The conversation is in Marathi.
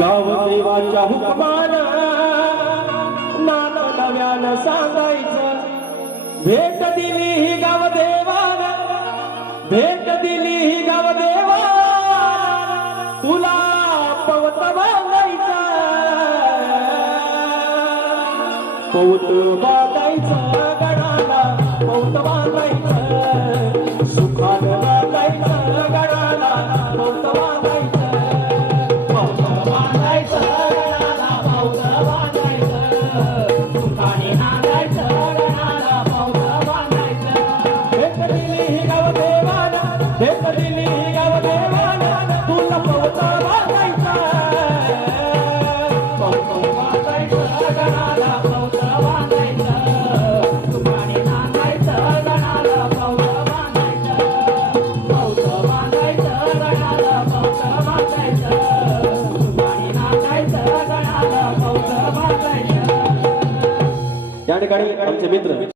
गावदेवाच्या हुकमान नाना नव्यानं सांगायचं. भेट दिली ही गावदेवाला भेट दिली ही गावदेवा तुला पवत बांधायचा. पवत बांधायचा. या ठिकाणी आमचे मित्र